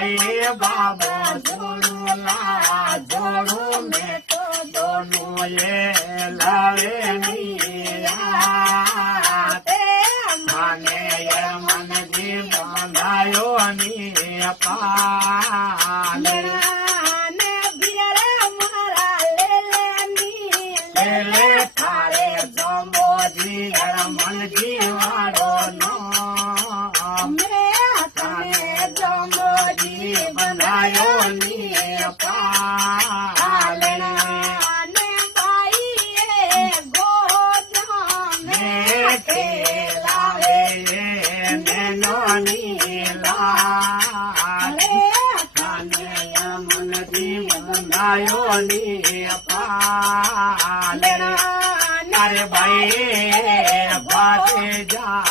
ભાઈ બાબો જોડું લા જોડું મેં તો દોનું એ લાવે તે મને એ મનજી બંધાયો ની પાલે થારે જમોજી મનજી વાળો નો જમોજી બનાયો ની પાલે અરે ભાઈ ભાતે જા